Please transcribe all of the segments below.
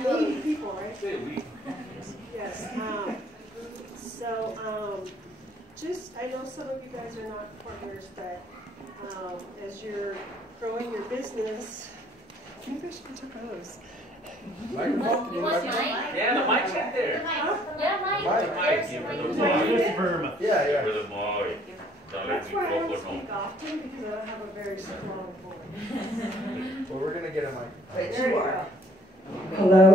80 people, right? Say we. Yes. Just, I know some of you guys are not partners, but as you're growing your business, maybe I should took those. Microphone? You want the mic? Yeah, the mic's right there. Yeah, mic. Give her the Mic. mic. Yeah, Give her the mic. That's why I don't speak often, because I don't have a very strong voice. Well, we're going to get a mic. There you go. Hello?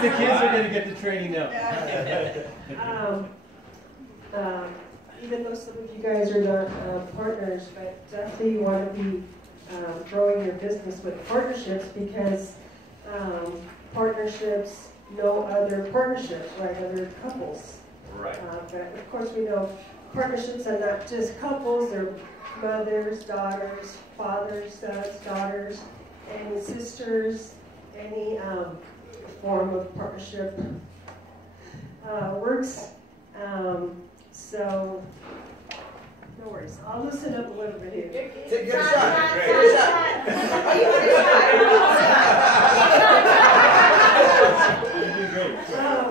The kids are going to get the training now. Even though some of you guys are not partners, but definitely you want to be growing your business with partnerships, because partnerships know other partnerships, like other couples. Right. But of course we know partnerships are not just couples, they're mothers, daughters, fathers, sons, daughters, and sisters, any form of partnership works. So, no worries. I'll loosen up a little bit here. Take a shot. Take a shot. Oh, you want a shot?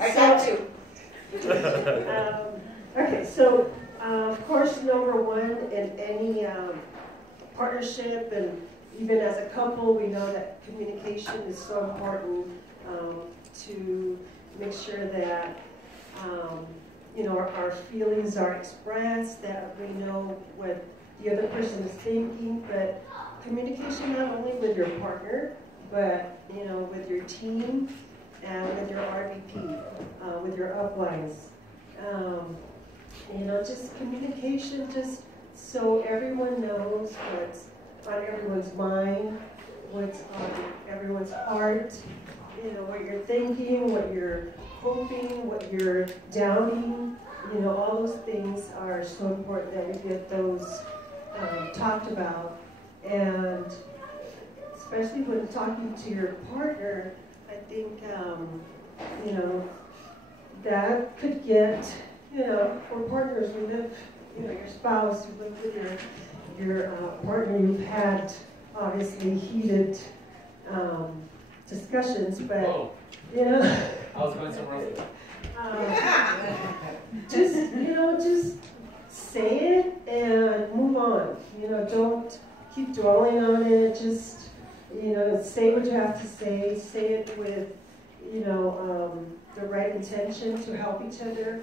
I got you. Okay, so of course, number one in any partnership, and even as a couple, we know that communication is so important to make sure that our feelings are expressed, that we know what the other person is thinking. But communication not only with your partner, but with your team and with your RVP, with your uplines. Just communication, just so everyone knows what's on everyone's mind, what's on everyone's heart, what you're thinking, what you're hoping, what you're doubting. All those things are so important that we get those talked about. And especially when talking to your partner, I think, that could get, for partners, we live, your spouse, you live with your partner, you've had obviously heated discussions, but, I was going somewhere else. just say it and move on. Don't keep dwelling on it. Just, say what you have to say. Say it with, the right intention to help each other,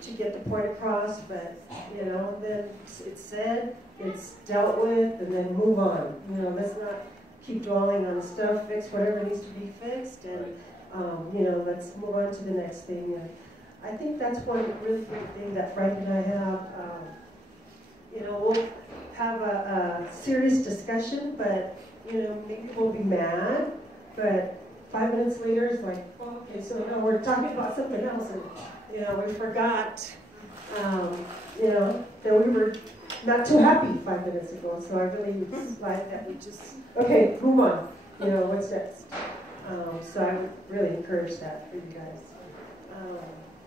to get the point across. But, then it's said, it's dealt with, and then move on. Let's not keep dwelling on stuff. Fix whatever needs to be fixed, and let's move on to the next thing. And I think that's one really great thing that Frank and I have. We'll have a serious discussion, but maybe we'll be mad, but 5 minutes later it's like, oh, okay, so now we're talking about something else, and we forgot, that we were not too happy 5 minutes ago. So I really like that we just, okay, move on. What's next? So I would really encourage that for you guys.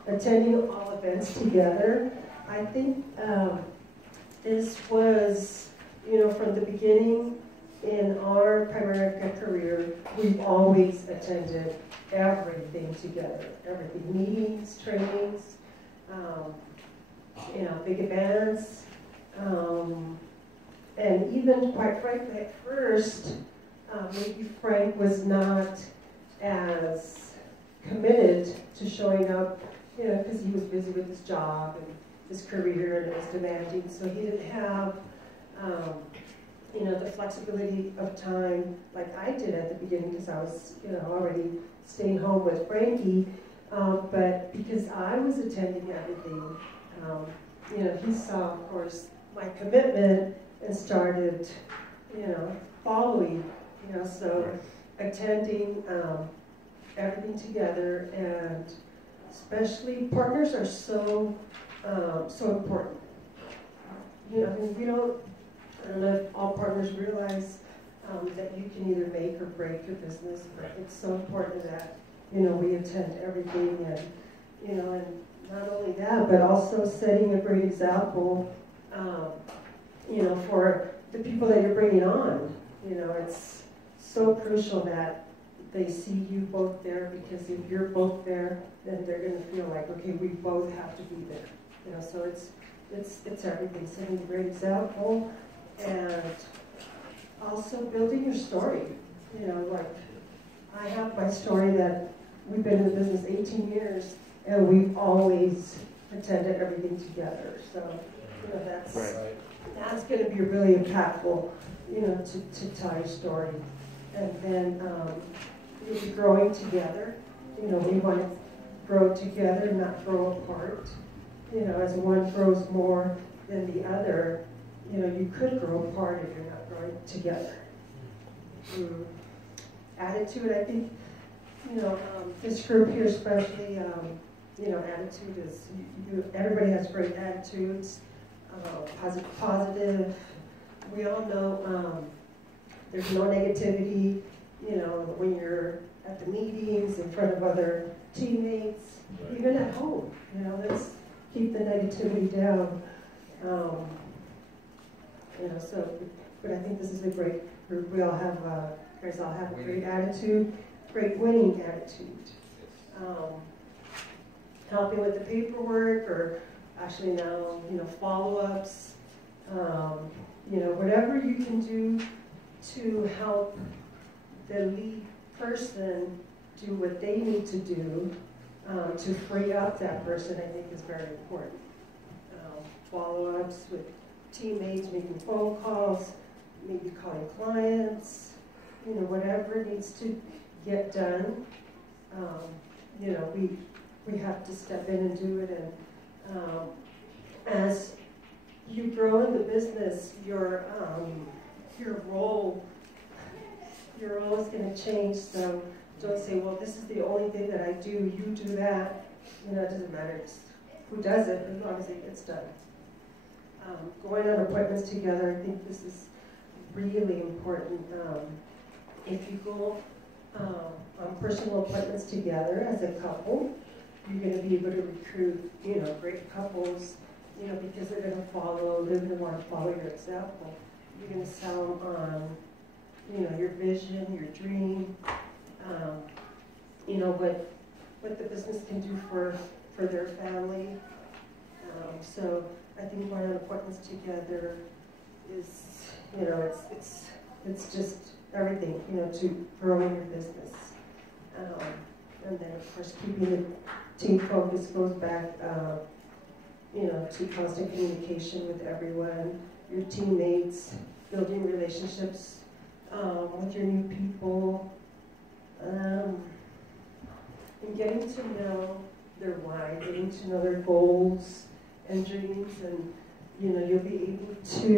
Attending all events together. I think this was, from the beginning in our Primerica career, we've always attended everything together. Everything, meetings, trainings, big events. And even, quite frankly, at first, maybe Frank was not as committed to showing up, because he was busy with his job and his career, and it was demanding. So he didn't have, the flexibility of time like I did at the beginning, because I was, already staying home with Frankie. But because I was attending everything, he saw, of course, my commitment and started, following, so attending everything together. And especially partners are so important. I don't know if all partners realize that you can either make or break your business, but it's so important that, we attend everything, and, and not only that, but also setting a great example, for the people that you're bringing on. It's so crucial that they see you both there, because if you're both there, then they're going to feel like, okay, we both have to be there. You know, so it's everything. Setting a great example, and also building your story. You know, like I have my story that we've been in the business 18 years, and we've always attended everything together. So, you know, that's going to be really impactful, you know, to tell your story. And then you'll be growing together. You know, we want to grow together, not grow apart. You know, as one grows more than the other, you know, you could grow apart if you're not growing together. Attitude, I think, you know, this group here especially, you know, attitude is, everybody has great attitudes, positive. We all know there's no negativity, you know, when you're at the meetings, in front of other teammates, even at home, you know, let's keep the negativity down. You know, so, but I think this is a great group. We all have, guys all have a great attitude, great winning attitude. Helping with the paperwork, or actually now, you know, follow-ups, you know, whatever you can do to help the lead person do what they need to do to free up that person, I think is very important. Follow-ups with teammates, making phone calls, maybe calling clients, you know, whatever needs to get done. You know, we have to step in and do it. And as you grow in the business, your role is going to change. So don't say, well, this is the only thing that I do. You do that. You know, it doesn't matter. It's who does it, as long as it gets done. Going on appointments together, I think this is really important. If you go on personal appointments together as a couple, you're going to be able to recruit, you know, great couples, you know, because they're going to want to follow your example. You're going to sell them on, you know, your vision, your dream, you know, what the business can do for their family. So I think going on appointments together is, you know, it's just everything, you know, to growing your business. And then, of course, keeping the team focus goes back, you know, to constant communication with everyone, your teammates, building relationships with your new people, and getting to know their why, getting to know their goals and dreams, and, you know, you'll be able to,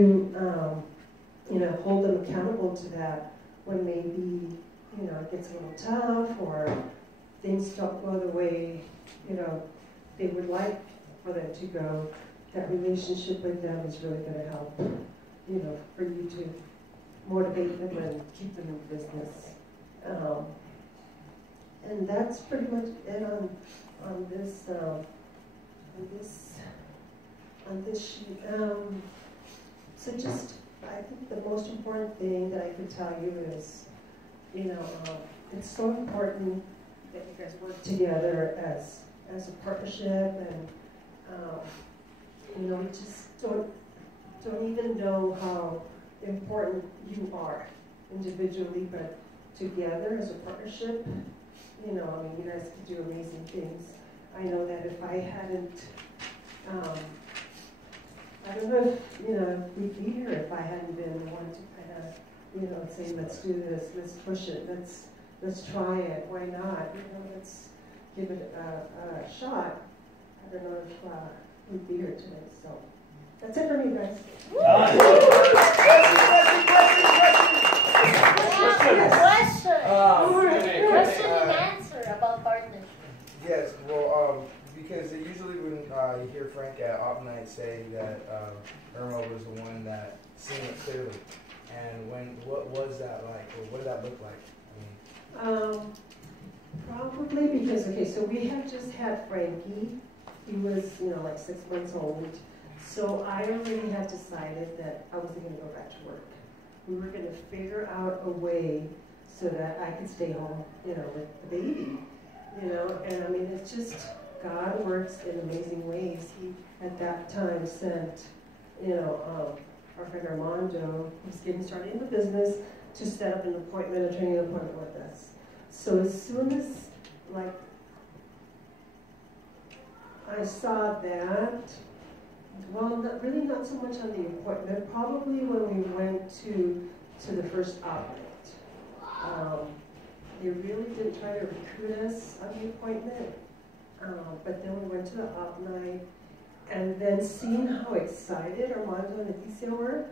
you know, hold them accountable to that when maybe, you know, it gets a little tough or things don't go the way, you know, they would like for them to go. That relationship with them is really going to help, you know, for you to motivate them and keep them in business. And that's pretty much it on this sheet. So just, I think the most important thing that I could tell you is, you know, it's so important that you guys work together as a partnership, and you know, we just don't even know how important you are individually, but together as a partnership, you know, I mean, you guys could do amazing things. I know that if I hadn't, I don't know if, you know, we'd be here if I hadn't been the one to kind of, you know, say, let's do this, let's push it, let's try it, why not? You know, let's give it a shot. I don't know if we'd be here today, so that's it for me, guys. Question and answer about partnership. Yes, well, because usually when you hear Frank at Op Night say that Irma was the one that seen it clearly, and what was that like, or what did that look like? I mean, Probably because, okay, so we had just had Frankie. He was, you know, like 6 months old. So I already had decided that I wasn't going to go back to work. We were going to figure out a way so that I could stay home, with the baby, and I mean, it's just, God works in amazing ways. He, at that time, sent, our friend Armando, who's getting started in the business, to set up an appointment, a training appointment with us. So as soon as, I saw that, well, not so much on the appointment, probably when we went to the first outlet. They really didn't try to recruit us on the appointment, but then we went to the op night, and then seeing how excited Armando and Leticia were,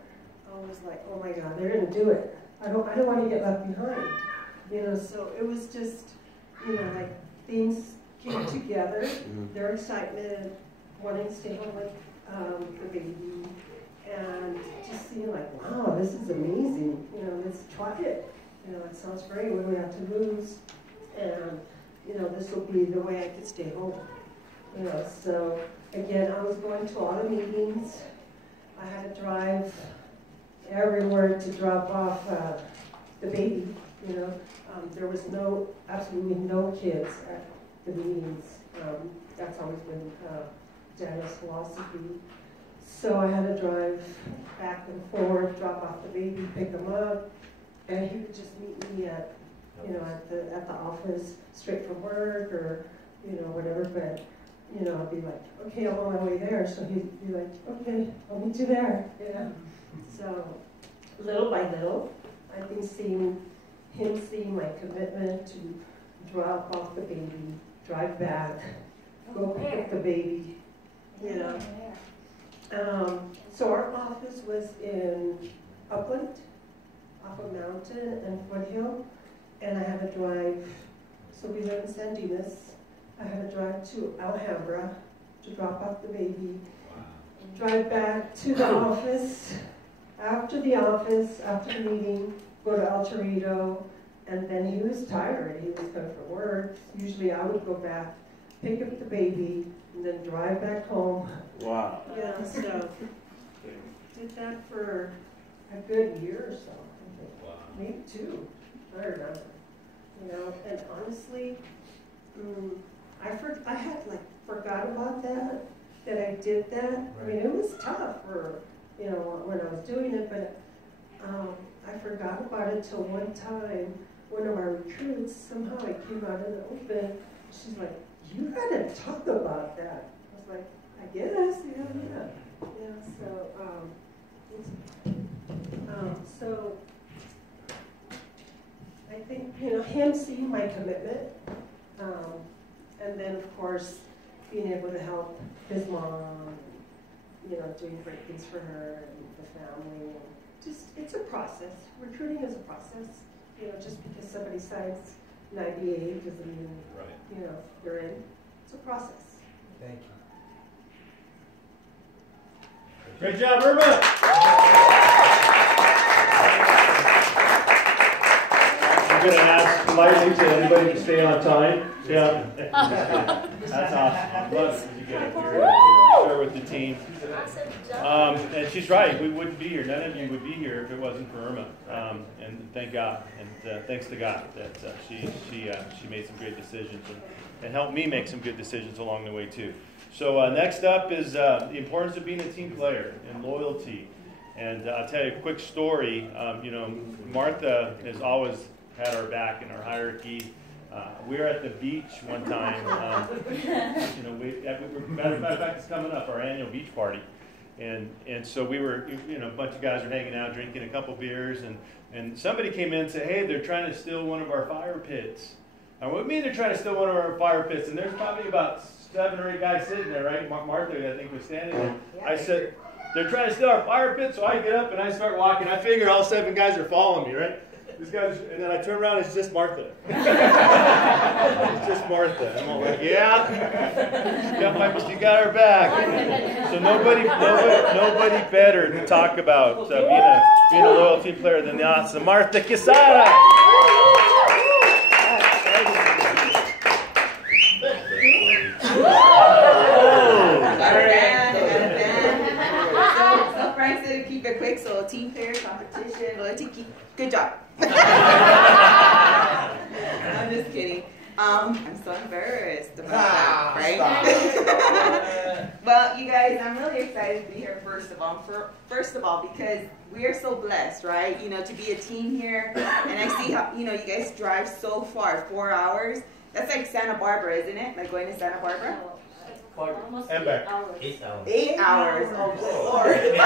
I was like, oh my God, they're gonna do it. I don't want to get left behind, so it was just, things came together, their excitement, wanting to stay home with the baby, and just seeing wow, this is amazing, let's try it. It sounds great, what do we have to lose? And, this will be the way I could stay home. So, again, I was going to all the meetings. I had to drive everywhere to drop off the baby, There was absolutely no kids at the meetings. That's always been Daniel's philosophy. So I had to drive back and forth, drop off the baby, pick him up, and he would just meet me at the office straight from work or whatever. But I'd be like, okay, I'm on my way there. So he'd be like, okay, I'll meet you there. So little by little, I think seeing my commitment to drop off the baby, drive back, go pick up the baby, So our office was in Upland, off of Mountain and Foothill, and I had to drive, so we live in San Dimas, I had to drive to Alhambra to drop off the baby, drive back to the office, after the meeting, go to El Torito, and then he was tired, he was coming from work. Usually I would go back, pick up the baby, and then drive back home. Wow. So did that for a good year or so, I think. Wow. Maybe 2, I don't remember. And honestly, I had forgot about that I did that. Right. I mean, it was tough for, when I was doing it, but I forgot about it till one time, one of our recruits, somehow it came out in the open. She's like, you gotta talk about that. I was like, I guess, yeah. So I think, him seeing my commitment, and then of course, being able to help his mom, doing great things for her and the family. And just, it's a process. Recruiting is a process. Just because somebody signs 98 doesn't mean, you're in. It's a process. Thank you. Great job, Irma. I'm going to ask politely to anybody to stay on time. Yeah. That's awesome. Love it when you get it here. Share with the team. And she's right. We wouldn't be here. None of you would be here if it wasn't for Irma. And thank God. And thanks to God that she made some great decisions and helped me make some good decisions along the way too. So next up is the importance of being a team player and loyalty. And I'll tell you a quick story. Martha has always had our back in our hierarchy. We were at the beach one time. Matter of fact, it's coming up, our annual beach party. And so we were, a bunch of guys were hanging out, drinking a couple beers, and somebody came in and said, hey, they're trying to steal one of our fire pits. Now, what do you mean they're trying to steal one of our fire pits? And there's probably about 7 or 8 guys sitting there, right? Martha, I think, was standing there. I said, they're trying to steal our fire pit, so I get up and I start walking. I figure all 7 guys are following me, right? These guys, and then I turn around, it's just Martha. It's just Martha. I'm all like, yeah, she got her back. So nobody better to talk about being a loyal team player than the awesome Martha Quesada. So Frank said keep it quick, so team player, competition, loyalty, good job. I'm so embarrassed about that, right? Well, you guys, I'm really excited to be here, first of all, because we are so blessed, right? You know, to be a team here, and I see how, you know, you guys drive so far, 4 hours. That's like Santa Barbara, isn't it? Like going to Santa Barbara? Almost And 8 back. hours. 8 hours. 8 hours. Oh, good Lord. It's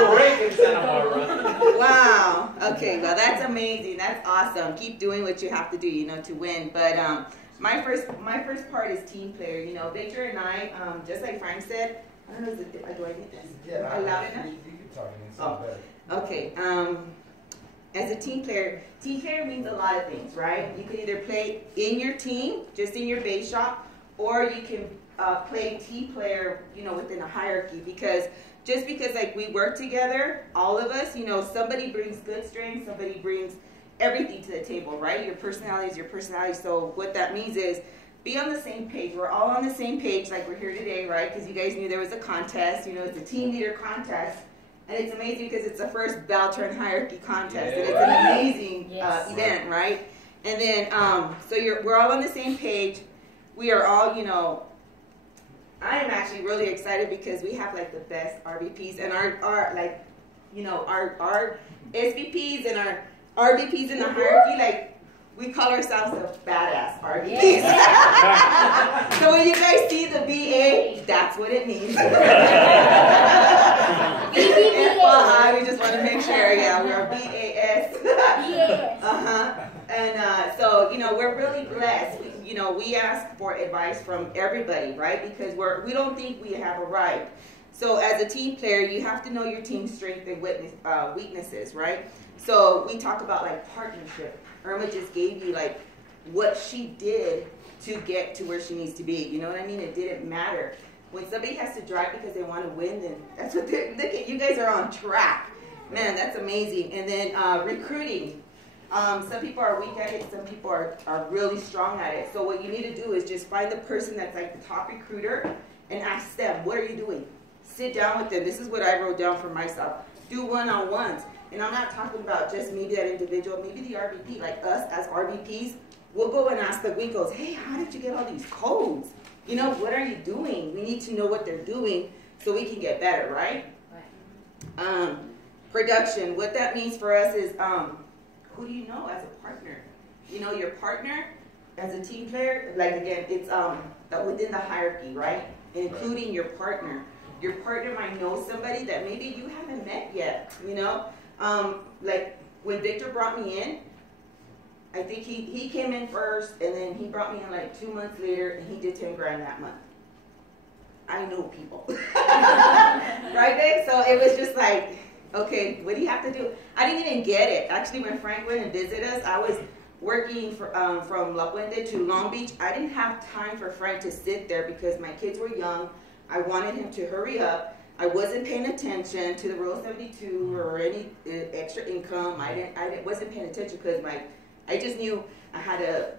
a break in Santa Barbara. Wow. Okay, well, that's amazing. That's awesome. Keep doing what you have to do, you know, to win. But my first part is team player. You know, Victor and I, just like Frank said, I don't know, do I need this? Yeah, Am I loud enough? you can talk and it sounds better. Okay. As a team player means a lot of things, right? You can either play in your team, just in your base shop, or you can play team player, you know, within a hierarchy. Because just because like we work together, all of us, you know, somebody brings good strengths, somebody brings everything to the table, right? Your personality is your personality. So what that means is be on the same page. We're all on the same page, like we're here today, right? Because you guys knew there was a contest. You know, it's a team leader contest. And it's amazing because it's the first Beltran hierarchy contest. And it's an amazing event, right? And then, so we're all on the same page. We are all, you know, I am actually really excited because we have like the best RVPs and our like, you know, our SVPs and our RVPs in the hierarchy, like we call ourselves the badass RVPs. So when you guys see the BA, that's what it means. We just want to make sure, yeah, we're BAS. And so, you know, we're really blessed. You know, we ask for advice from everybody, right? Because we don't think we have arrived. So as a team player, you have to know your team's strengths and weaknesses, right? So we talk about like partnership. Irma just gave you like what she did to get to where she needs to be. You know what I mean? It didn't matter. When somebody has to drive because they want to win, then that's what they're, look at, you guys are on track. Man, that's amazing. And then recruiting. Some people are weak at it, some people are really strong at it. So what you need to do is just find the person that's like the top recruiter and ask them, what are you doing? Sit down with them. This is what I wrote down for myself. Do one-on-ones. And I'm not talking about just maybe that individual, maybe the RVP, like us as RVPs, we'll go and ask the Winkles, hey, how did you get all these codes? You know, what are you doing? We need to know what they're doing so we can get better, right? Production, what that means for us is, who do you know as a partner? You know, your partner as a team player, like again, it's within the hierarchy, right? Including your partner. Your partner might know somebody that maybe you haven't met yet, you know? Like when Victor brought me in, I think he came in first and then he brought me in like 2 months later and he did 10 grand that month. I know people. Right there? So it was just like, okay, what do you have to do? I didn't even get it. Actually, when Frank went and visited us, I was working from La Puente to Long Beach. I didn't have time for Frank to sit there because my kids were young. I wanted him to hurry up. I wasn't paying attention to the Rule 72 or any extra income. I wasn't paying attention because I just knew I had to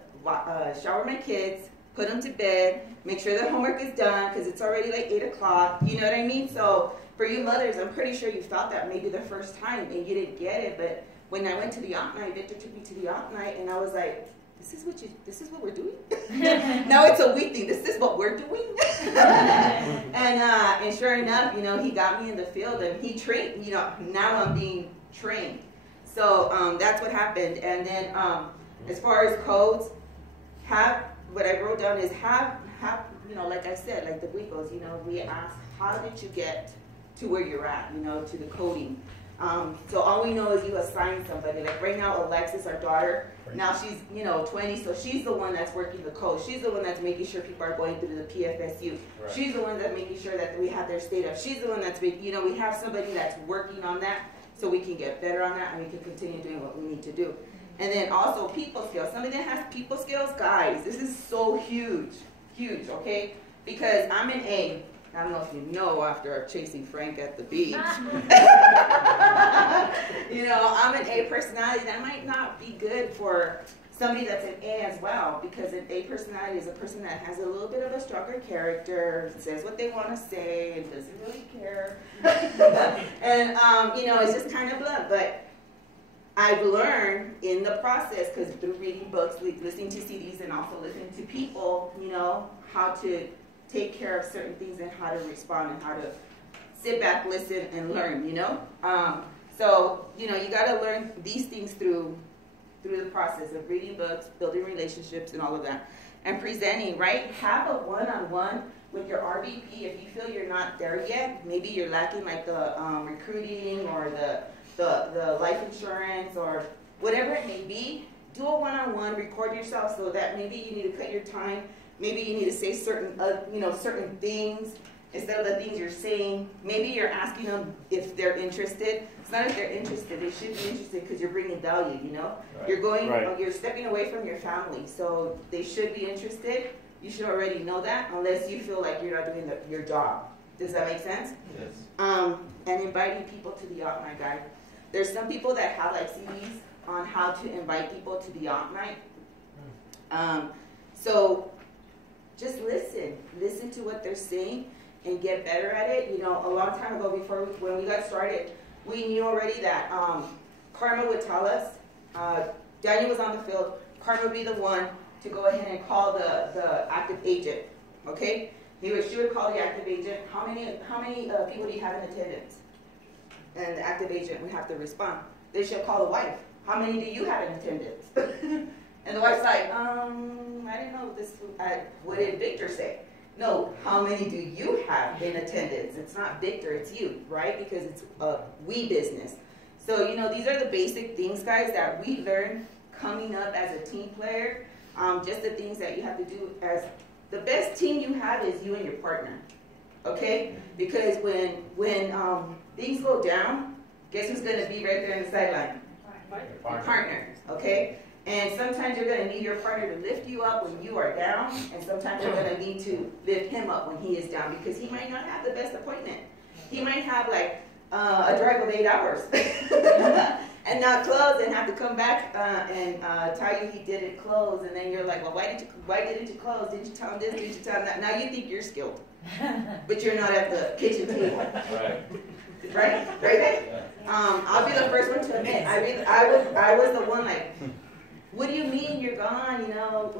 shower my kids, put them to bed, make sure their homework is done because it's already like 8 o'clock. You know what I mean? So for you mothers, I'm pretty sure you felt that maybe the first time and you didn't get it. But when I went to the op night, Victor took me to the op night and I was like, this is what we're doing? Now it's a week thing. This is what we're doing? And sure enough, you know, he got me in the field and he trained, you know, now I'm being trained. So that's what happened. And then as far as codes, what I wrote down is have, you know, like I said, like the Guicos, you know, we ask, how did you get to where you're at, you know, to the coding? So all we know is you assign somebody. Like right now, Alexis, our daughter, now she's, you know, 20, so she's the one that's working the code. She's the one that's making sure people are going through the PFSU. Right. She's the one that's making sure that we have their state up. She's the one that's making, you know, we have somebody that's working on that so we can get better on that and we can continue doing what we need to do. And then also people skills. Somebody that has people skills, guys, this is so huge, huge, okay? Because I'm an A. I don't know if you know after chasing Frank at the beach. You know, I'm an A personality. That might not be good for somebody that's an A as well, because an A personality is a person that has a little bit of a stronger character, says what they want to say, and doesn't really care. And, you know, it's just kind of blunt. But I've learned in the process, because through reading books, listening to CDs, and also listening to people, you know, how to take care of certain things and how to respond and how to sit back, listen, and learn, you know. So, you know, you got to learn these things through the process of reading books, building relationships, and all of that. And presenting, right? Have a one-on-one with your RVP. If you feel you're not there yet, maybe you're lacking like the recruiting or the life insurance or whatever it may be, do a one-on-one, record yourself so that maybe you need to cut your time, maybe you need to say certain, certain things instead of the things you're saying. Maybe you're asking them if they're interested. It's not if they're interested, they should be interested because you're bringing value, you know? Right. You're going, Right. You're stepping away from your family, so they should be interested. You should already know that unless you feel like you're not doing your job. Does that make sense? Yes. And inviting people to the yacht night, guys. There's some people that have like CDs on how to invite people to the yacht night. So just listen to what they're saying and get better at it. You know, a long time ago when we got started, we knew already that Karma would tell us, Daniel was on the field, Karma would be the one to go ahead and call the active agent, okay? She would call the active agent. How many people do you have in attendance? And the active agent would have to respond. Then she'll call the wife. How many do you have in attendance? And the wife's like, I didn't know this. What did Victor say? No, how many do you have in attendance? It's not Victor, it's you, right? Because it's a we business. So, you know, these are the basic things, guys, that we learned coming up as a team player. Just the things that you have to do as the best team you have is you and your partner, okay? Because when things go down, guess who's going to be right there in the sideline? Your partner, okay? And sometimes you're going to need your partner to lift you up when you are down, and sometimes you're going to need to lift him up when he is down because he might not have the best appointment. He might have like a drive of 8 hours and not close and have to come back and tell you he didn't close, and then you're like, well, why didn't you close? Didn't you tell him this? Didn't you tell him that? Now you think you're skilled, but you're not at the kitchen table. Right. Right? Right? I'll be the first one to admit. I was the one like, what do you mean you're gone? You know,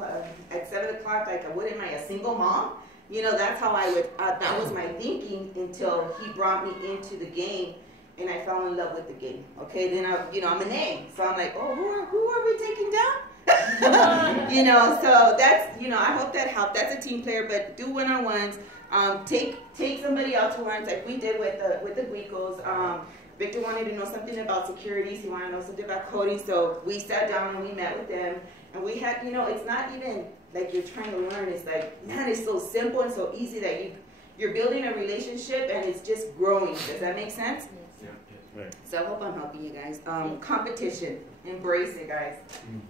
at 7 o'clock, like, what am I, a single mom? You know, that's how I would, that was my thinking until he brought me into the game and I fell in love with the game. Okay, then I'm an A. So I'm like, oh, who are we taking down? You know, so that's, I hope that helped. That's a team player, but do one-on-ones. Take somebody out to lunch like we did with the Guicos. Victor wanted to know something about securities. He wanted to know something about coding. So we sat down and we met with them. And we had, it's not even like you're trying to learn. It's like, man, it's so simple and so easy that you're building a relationship and it's just growing. Does that make sense? Yeah. Right. So I hope I'm helping you guys. Competition. Embrace it, guys.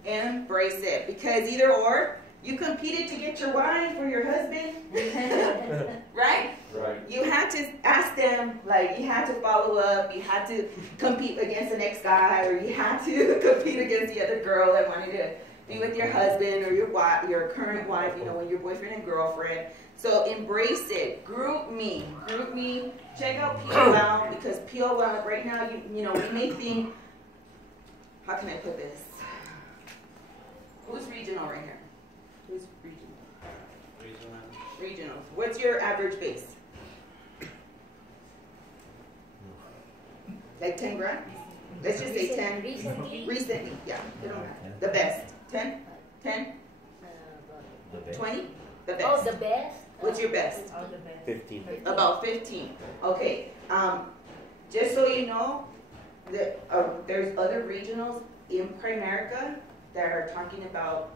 Embrace it. Because either or, you competed to get your wife or your husband, right? Right. You had to ask them, like, you had to follow up, you had to compete against the next guy, or you had to compete against the other girl that wanted to be with your husband or your current wife, when you're boyfriend and girlfriend. So embrace it. Group me. Check out POL, because POL right now, we may think, how can I put this? Who's regional right here? Who's regional? Regional. What's your average base? Like 10 grand? Let's just say 10. Recently, yeah. The best. 10? 10? 20? The best. Oh, the best? What's your best? 15. About 15. Okay. Just so you know, there's other regionals in Primerica that are talking about,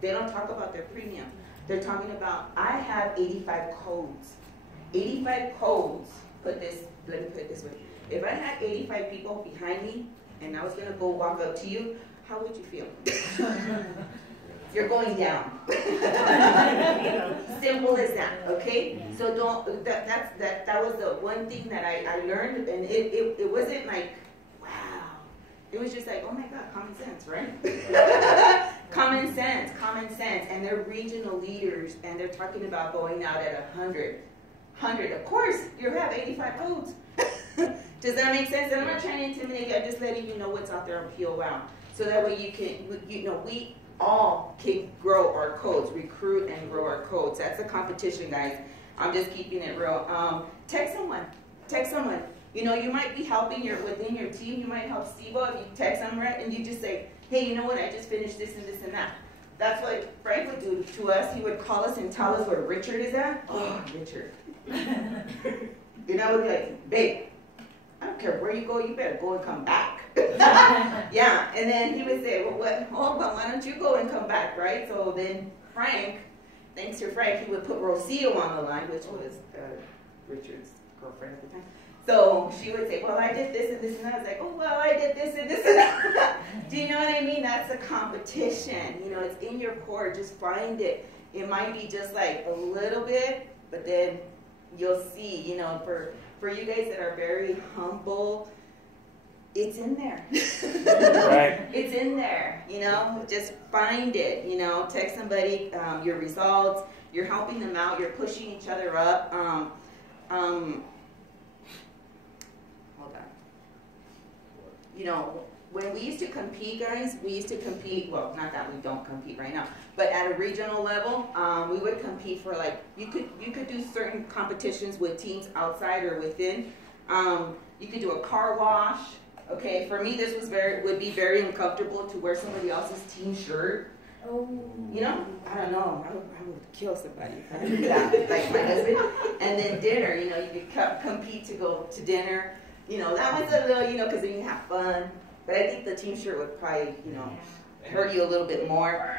they don't talk about their premium. They're talking about, I have 85 codes. 85 codes. Let me put it this way. If I had 85 people behind me and I was going to go walk up to you, how would you feel? You're going down. Simple as that, okay? So that was the one thing that I learned, and it wasn't like, wow. It was just like, oh my God, common sense, right? Common sense. And they're regional leaders, and they're talking about going out at 100. Of course, you have 85 codes. Does that make sense? And I'm not trying to intimidate you. I'm just letting you know what's out there on POL. So that way you can, we all can grow our codes, recruit and grow our codes. That's a competition, guys. I'm just keeping it real. Text someone. Text someone. You might be helping within your team. You might help Steve-O if you text them, right? And you just say, hey, you know what? I just finished this and this and that. That's what Frank would do to us. He would call us and tell us where Richard is at. Oh, Richard. We'd be like, babe, I don't care where you go, you better go and come back. Yeah, and then he would say, well, why don't you go and come back, right? So then Frank, thanks to Frank, he would put Rocio on the line, which was Richard's girlfriend at the time. So she would say, well, I did this and this and that. I was like, oh, well, I did this and this and that. Do you know what I mean? That's a competition. It's in your core. Just find it. It might be just like a little bit, but then you'll see, for you guys that are very humble, it's in there. Right. It's in there, just find it, text somebody your results, you're helping them out, you're pushing each other up. Hold on. When we used to compete, guys, well, not that we don't compete right now, but at a regional level, we would compete for you could do certain competitions with teams outside or within. You could do a car wash. Okay, for me, this would be very uncomfortable to wear somebody else's team shirt. Oh. I don't know. I would kill somebody if I did that, like my husband. And then dinner, you could compete to go to dinner. That was a little, because then you have fun. But I think the team shirt would probably, hurt you a little bit more.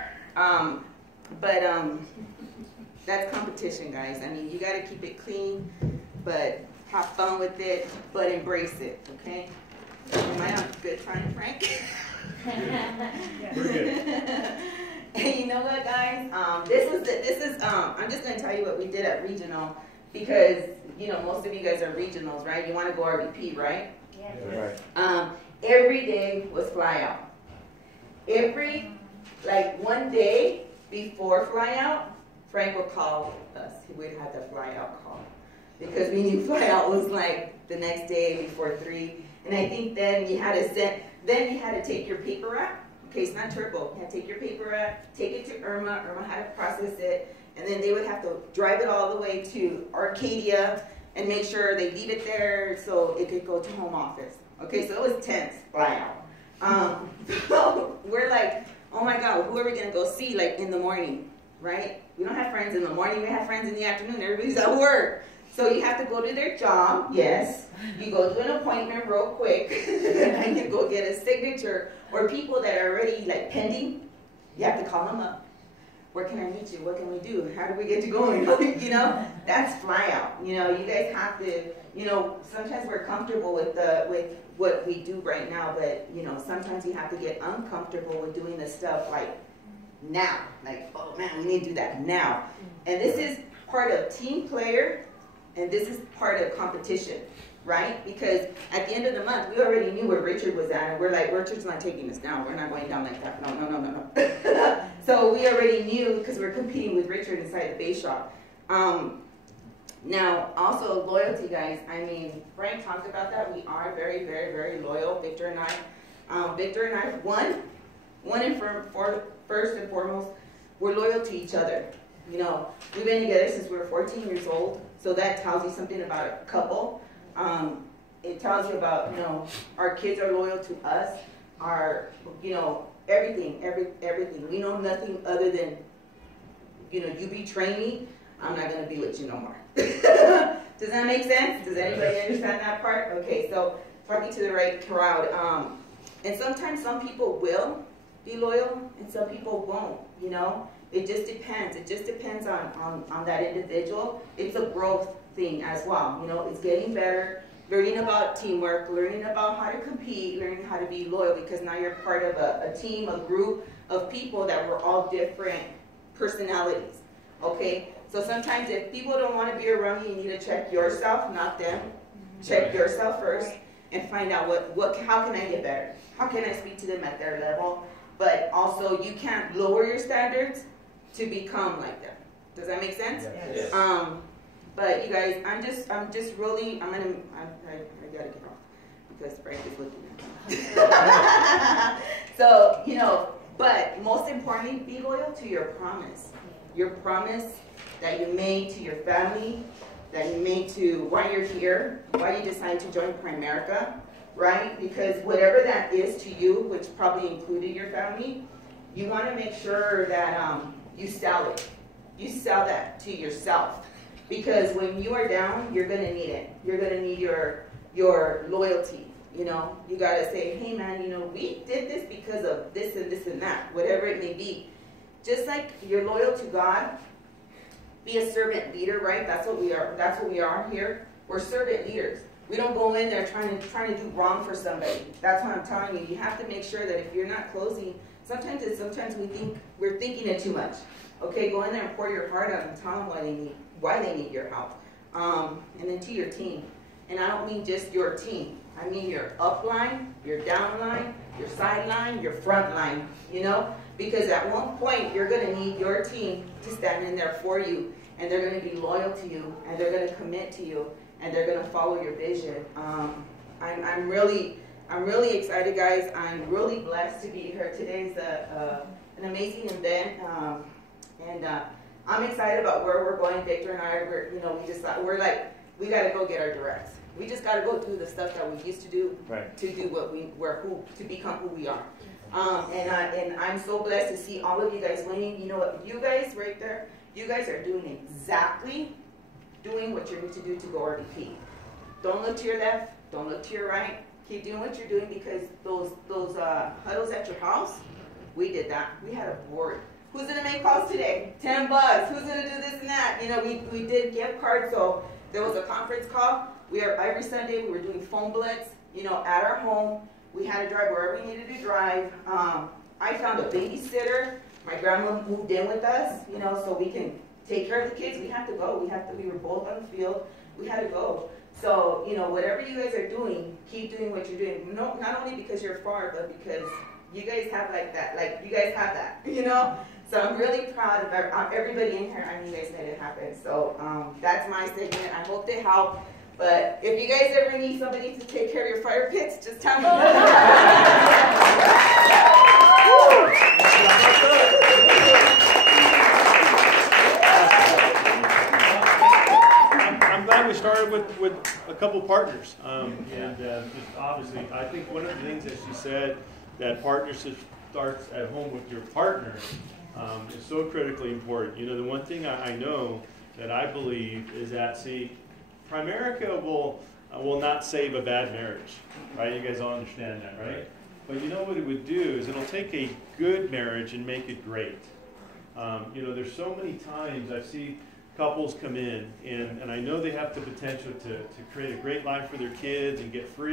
That's competition, guys. I mean, you got to keep it clean, but have fun with it, but embrace it, okay? Am I on good time, Frank? We're good. And you know what, guys? This is I'm just going to tell you what we did at regional, because most of you guys are regionals, right? You want to go RVP, right? Yeah. Right. Every day was fly out. One day before fly out, Frank would call us. We'd have the fly out call, because we knew fly out was like the next day before 3. And I think then you had to take your paper route. Okay, it's not triple. You had to take your paper route, take it to Irma. Irma had to process it, and then they would have to drive it all the way to Arcadia and make sure they leave it there so it could go to home office. Okay, so it was tense, fly out. So we're like, oh my God, who are we gonna go see in the morning, right? We don't have friends in the morning, we have friends in the afternoon, everybody's at work. So you have to go to their job, yes. You go to an appointment real quick, and you go get a signature, or people that are already pending, you have to call them up. Where can I meet you? What can we do? How do we get you going? That's fly out. You guys have to, sometimes we're comfortable with what we do right now, but sometimes you have to get uncomfortable with doing this stuff now. Oh man, we need to do that now. And this is part of team player, and this is part of competition, right? Because at the end of the month, we already knew where Richard was at, and we're like, Richard's not taking us down. We're not going down like that. No. So we already knew, because we're competing with Richard inside the base shop. Now, also loyalty, guys. I mean, Frank talked about that. We are very, very, very loyal, Victor and I. Victor and I, first and foremost, we're loyal to each other. We've been together since we were 14 years old, so that tells you something about a couple. It tells you about, our kids are loyal to us, everything. We know nothing other than, you betray me, I'm not going to be with you no more. Does that make sense? Does anybody understand that part? Okay, so talking to the right crowd. And sometimes some people will be loyal and some people won't, It just depends. It just depends on that individual. It's a growth thing as well. It's getting better, learning about teamwork, learning about how to compete, learning how to be loyal, because now you're part of a team, a group of people that were all different personalities. Okay? So sometimes if people don't want to be around you, you need to check yourself, not them. Check yourself first and find out how can I get better? How can I speak to them at their level? But also, you can't lower your standards to become like them. Does that make sense? Yes. But you guys, I gotta get off. because Frank is looking at me. So, you know, but most importantly, be loyal to your promise. Your promise that you made to your family, that you made to why you're here, why you decided to join Primerica, right? Because whatever that is to you, which probably included your family, you want to make sure that you sell it. You sell that to yourself. Because when you are down, you're going to need it. You're going to need your loyalty. You know, you got to say, hey man, you know, we did this because of this and this and that, whatever it may be. Just like you're loyal to God, be a servant leader, right? That's what we are. That's what we are here. We're servant leaders. We don't go in there trying to do wrong for somebody. That's what I'm telling you. You have to make sure that if you're not closing, sometimes we're thinking it too much. Okay, go in there and pour your heart out and tell them why they need your help. And then to your team. And I don't mean just your team. I mean your upline, your downline, your sideline, your front line, you know? Because at one point, you're going to need your team to stand in there for you. And they're going to be loyal to you. And they're going to commit to you. And they're going to follow your vision. I'm really excited, guys. I'm really blessed to be here. Today's an amazing event. I'm excited about where we're going. Victor and I, we're like, we got to go get our directs. We just got to go do the stuff that we used to do, right, to do to become who we are. And I'm so blessed to see all of you guys winning. You know what? You guys right there, you guys are doing exactly what you need to do to go RVP. Don't look to your left. Don't look to your right. Keep doing what you're doing because those huddles at your house, we did that. We had a board. Who's going to make calls today? $10. Who's going to do this and that? You know, we did gift cards. So there was a conference call. Every Sunday we were doing phone blitz, you know, at our home. We had to drive wherever we needed to drive. I found a babysitter. My grandma moved in with us, you know, so we can take care of the kids. We had to go. We were both on the field. We had to go. So, you know, whatever you guys are doing, keep doing what you're doing. No, not only because you're far, but because you guys have you guys have that, you know? So I'm really proud of everybody in here. I mean, you guys made it happen. So that's my statement. I hope they help. But if you guys ever need somebody to take care of your fire pits, just tell me. I'm glad we started with a couple partners. Just obviously, I think one of the things that she said, that partnership starts at home with your partner, is so critically important. You know, the one thing I know that I believe is that, see, Primerica will not save a bad marriage, right? You guys all understand that, right? But you know what it would do is it'll take a good marriage and make it great. You know, there's so many times I see couples come in, and I know they have the potential to create a great life for their kids and get free.